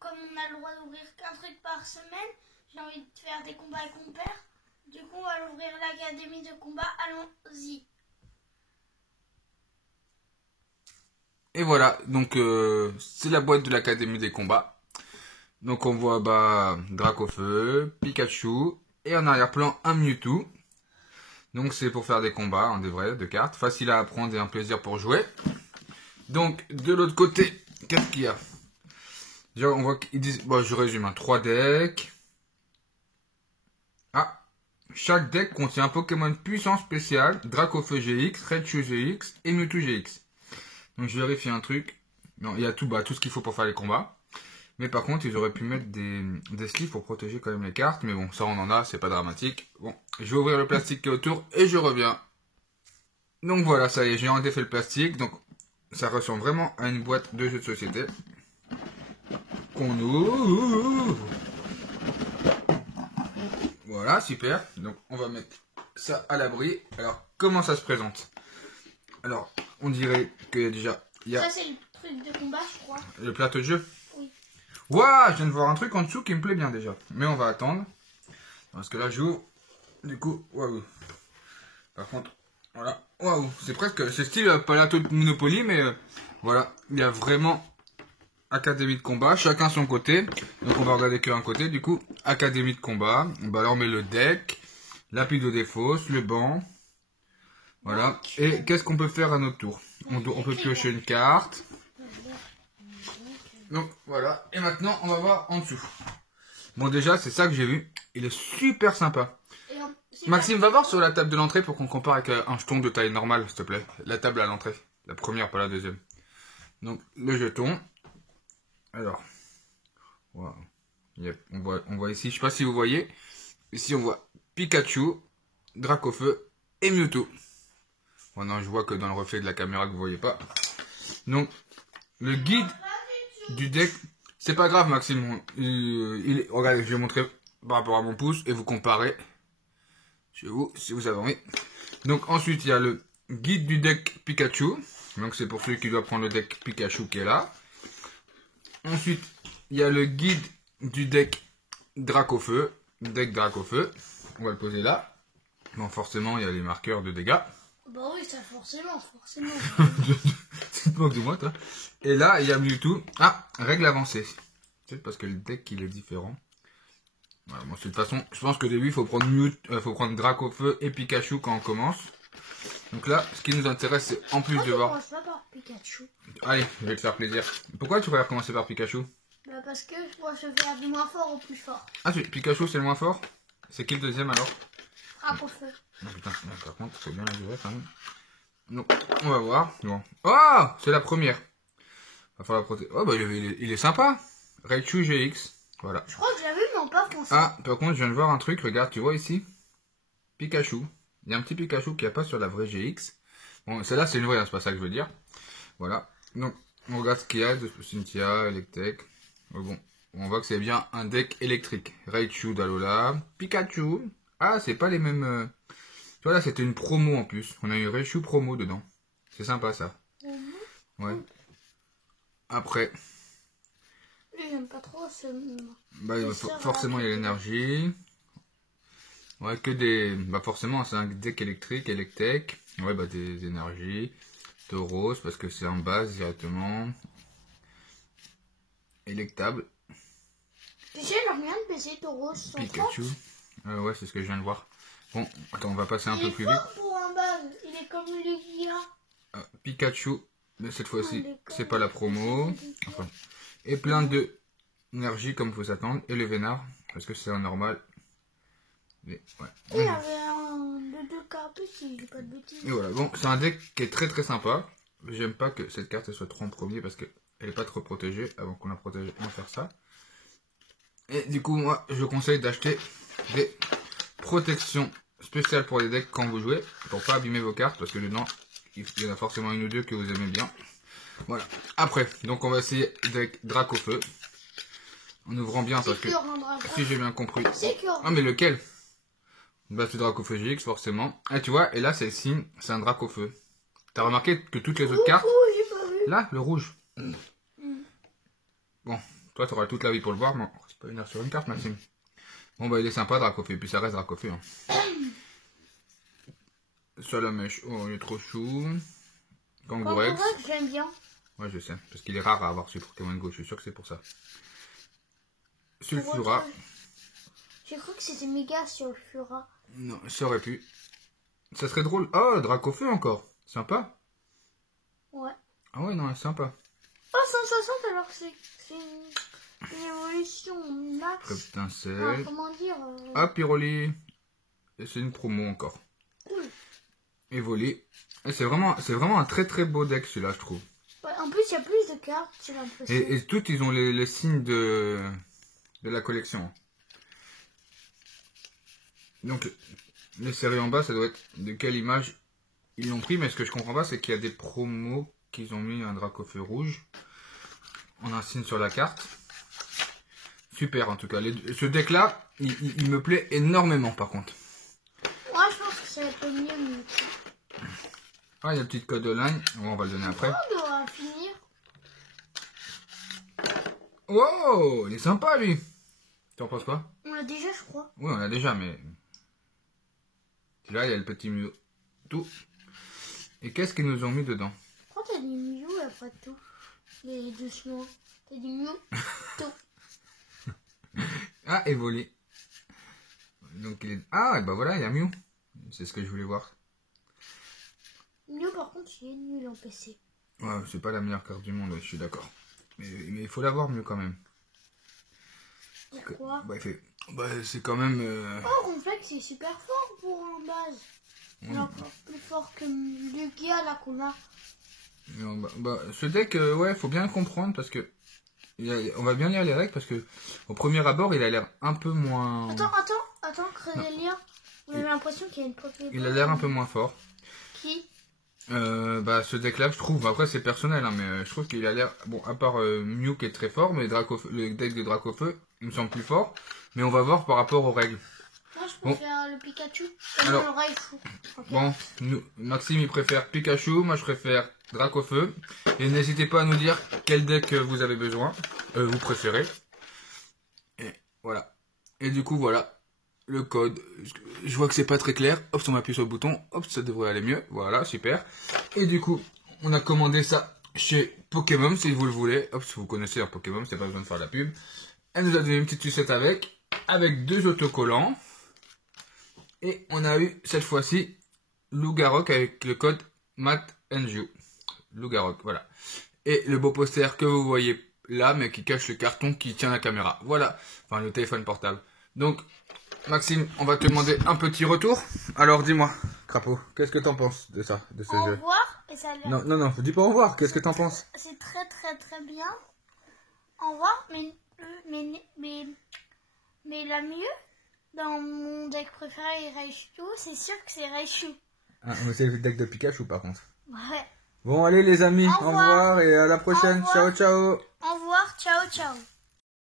comme on a le droit d'ouvrir qu'un truc par semaine, j'ai envie de faire des combats avec mon père. Du coup, on va l'ouvrir l'académie de combat. Allons-y. Et voilà, donc c'est la boîte de l'académie des combats. Donc on voit Dracofeu, Pikachu et en arrière-plan un Mewtwo. Donc c'est pour faire des combats, hein, des vrais, de cartes. Facile à apprendre et un plaisir pour jouer. Donc de l'autre côté, qu'est-ce qu'il y a? Déjà on voit qu'ils disent, bon je résume, hein, 3 decks. Ah, chaque deck contient un Pokémon puissant spécial, Dracofeu GX, Raichu GX et Mewtwo GX. Donc je vérifie un truc. Non, il y a tout, tout ce qu'il faut pour faire les combats. Mais par contre, ils auraient pu mettre des sleeves pour protéger quand même les cartes. Mais bon, ça on en a, c'est pas dramatique. Bon, je vais ouvrir le plastique qui est autour et je reviens. Donc voilà, ça y est, j'ai défait le plastique. Donc ça ressemble vraiment à une boîte de jeux de société. Qu'on ouvre. Voilà, super. Donc on va mettre ça à l'abri. Alors, comment ça se présente? Alors, on dirait que déjà, il y a... Ça, c'est le truc de combat, je crois. Le plateau de jeu? Oui. Waouh, je viens de voir un truc en dessous qui me plaît bien déjà. Mais on va attendre. Parce que là, j'ouvre. Du coup, waouh. Par contre, voilà. Waouh, c'est presque... C'est style plateau de Monopoly, mais voilà. Il y a vraiment académie de combat. Chacun son côté. Donc, on va regarder qu'un côté. Du coup, académie de combat. Bah, là, on met le deck. Lapide de défausse, le banc. Voilà. Et qu'est-ce qu'on peut faire à notre tour? On peut piocher une carte. Donc voilà. Et maintenant, on va voir en dessous. Bon, déjà, c'est ça que j'ai vu. Il est super sympa. Maxime, va voir sur la table de l'entrée pour qu'on compare avec un jeton de taille normale, s'il te plaît. La table à l'entrée. La première, pas la deuxième. Donc, le jeton. Alors. Wow. Yep. On voit ici, je sais pas si vous voyez. Ici, on voit Pikachu, Dracofeu et Mewtwo. Bon, non, je vois que dans le reflet de la caméra que vous voyez pas. Donc, le guide du deck, c'est pas grave, Maxime. Regardez, je vais montrer par rapport à mon pouce et vous comparez chez vous si vous avez envie. Donc, ensuite, il y a le guide du deck Pikachu. Donc, c'est pour celui qui doit prendre le deck Pikachu qui est là. Ensuite, il y a le guide du deck Dracofeu. Deck Dracofeu. On va le poser là. Bon, forcément, il y a les marqueurs de dégâts. Bah oui, ça forcément. Tu te moques de moi, toi. Et là, il y a Mewtwo. Ah, règle avancée. Peut-être parce que le deck, il est différent. Voilà, bon, de toute façon, je pense qu'au début, il faut prendre Dracofeu et Pikachu quand on commence. Donc là, ce qui nous intéresse, c'est en plus de voir... Moi, je commence pas par Pikachu. Allez, je vais te faire plaisir. Pourquoi tu voudrais commencer par Pikachu? Bah parce que moi, je vais du moins fort au plus fort. Ah, Pikachu, c'est le moins fort? C'est qui le deuxième, alors? Dracofeu. Non, putain, par contre, faut bien la durer, quand même. Donc, on va voir. Bon. Oh, c'est la première. Va falloir protéger. Oh, bah, il est sympa. Raichu GX. Voilà. Je crois que je l'ai vu, mais en pas français. Ah, par contre, je viens de voir un truc. Regarde, tu vois ici Pikachu. Il y a un petit Pikachu qui n'y a pas sur la vraie GX. Bon, celle-là, c'est une vraie, hein, c'est pas ça que je veux dire. Voilà. Donc, on regarde ce qu'il y a de Cynthia, Electek. Bon, on voit que c'est bien un deck électrique. Raichu d'Alola. Pikachu. Ah, c'est pas les mêmes... Tu vois, là, c'était une promo en plus. On a eu Raichu promo dedans. C'est sympa, ça. Ouais. Après... J'aime pas trop ce... Bah, forcément, il y a l'énergie. Ouais, que des... Bah, forcément, c'est un deck électrique, Electek. Ouais, bah, des énergies. Tauros, parce que c'est en base directement. Électable. Tu sais, j'en viens de baisser Tauros. Pikachu. Ouais, c'est ce que je viens de voir. Bon, attends, on va passer un peu plus vite. Il est fort pour un base. Il est comme le Lugia. Pikachu, mais cette fois-ci, c'est pas la promo. Enfin, et plein de énergie comme il faut s'attendre. Et le Vénard, parce que c'est un normal. Mais, ouais. Il y avait deux cartes si je dis pas de bêtises. Et voilà, bon, c'est un deck qui est très très sympa. J'aime pas que cette carte soit trop en premier parce qu'elle est pas trop protégée. Avant qu'on la protège, on va faire ça. Et du coup, moi, je conseille d'acheter des protections spéciales pour les decks quand vous jouez. Pour pas abîmer vos cartes parce que dedans, il y en a forcément une ou deux que vous aimez bien. Voilà. Après, donc on va essayer avec Dracofeu. En ouvrant bien parce que, si j'ai bien compris. Ah, mais lequel? Bah, c'est Dracofeu GX, forcément. Ah, tu vois, et là, c'est le signe, c'est un Dracofeu. T'as remarqué que toutes les autres cartes... Là, le rouge. Bon, Toi, t'auras toute la vie pour le voir, mais c'est pas une heure sur une carte, Maxime. Bon, bah, il est sympa, Dracofeu, puis ça reste Dracofeu. Hein. Salamèche, oh, il est trop chou. Kangourex. J'aime bien. Ouais, je sais, parce qu'il est rare à avoir sur Pokémon Go, je suis sûr que c'est pour ça. Sulfura. J'ai cru que c'était méga Sulfura. Non, ça aurait pu. Ça serait drôle. Oh, Dracofeu encore. Sympa. Ouais. Ah ouais, non, sympa. Oh, 160 alors que c'est une évolution max. Reptincelle. Comment dire Ah, Pyroli. Et c'est une promo encore. Cool. Evoli. Et c'est vraiment un très très beau deck celui-là, je trouve. Ouais, en plus, il y a plus de cartes, j'ai l'impression. Et toutes, ils ont les signes de la collection. Donc, les séries en bas, ça doit être de quelle image ils l'ont pris. Mais ce que je comprends pas, c'est qu'il y a des promos qu'ils ont mis un Dracofeu rouge. On a un signe sur la carte. Super en tout cas. Ce deck-là, il me plaît énormément par contre. Moi, je pense que c'est un peu mieux. Ah, il y a le petit code online. On va le donner après. On doit finir. Wow, il est sympa lui. Tu en penses quoi? On l'a déjà, je crois. Oui, on l'a déjà, mais... Là, il y a le petit Mew. Tout. Et qu'est-ce qu'ils nous ont mis dedans? Pourquoi t'as dit Mew après tout? Les doucement. T'as dit Mew, tout. Ah, Evoli. Donc, il est... Ah, bah voilà, il y a Mew. C'est ce que je voulais voir. Mew, par contre, il est nul en PC. Ouais, c'est pas la meilleure carte du monde, je suis d'accord. Mais il faut l'avoir Mew quand même. Pourquoi? Bah, c'est quand même... Oh, Ronflex, il est super fort pour un base. Il est encore plus fort que Lugia, là, qu'on a. Non, ce deck, ouais, faut bien le comprendre parce que... On va bien lire les règles parce que au premier abord, il a l'air un peu moins... Attends, Crédélia. On a l'impression qu'il y a une Pokéball. Il a l'air un peu moins fort. Qui? Ce deck-là, je trouve, après c'est personnel, hein, mais je trouve qu'il a l'air... Bon, à part Mew qui est très fort, mais le deck de Dracofeu, il me semble plus fort. Mais on va voir par rapport aux règles. Moi, je préfère le Pikachu. Alors, l'oreille fou. Okay. Bon, Maxime, il préfère Pikachu, moi je préfère Dracofeu. Et n'hésitez pas à nous dire quel deck vous avez besoin, vous préférez. Et voilà. Et du coup, voilà. Le code, je vois que c'est pas très clair. Hop, on appuie sur le bouton. Hop, ça devrait aller mieux. Voilà, super. Et du coup, on a commandé ça chez Pokémon, si vous le voulez. Hop, si vous connaissez un Pokémon, c'est pas besoin de faire la pub. Elle nous a donné une petite sucette avec 2 autocollants. Et on a eu, cette fois-ci, Lougarok avec le code MattNju. Lougarok, voilà. Et le beau poster que vous voyez là, mais qui cache le carton qui tient la caméra. Voilà. Enfin, le téléphone portable. Donc, Maxime, on va te demander un petit retour. Alors, dis-moi, Crapaud, qu'est-ce que t'en penses de ça, de ce jeu? Au revoir. Et ça non, dis pas au revoir. Qu'est-ce que t'en penses? C'est très, très, très bien. Au revoir, mais la mieux, dans mon deck préféré, Raichu, c'est sûr que c'est Raichu. Ah, mais c'est le deck de Pikachu, par contre. Ouais. Bon, allez les amis, au revoir et à la prochaine. Ciao, ciao. Au revoir, ciao, ciao.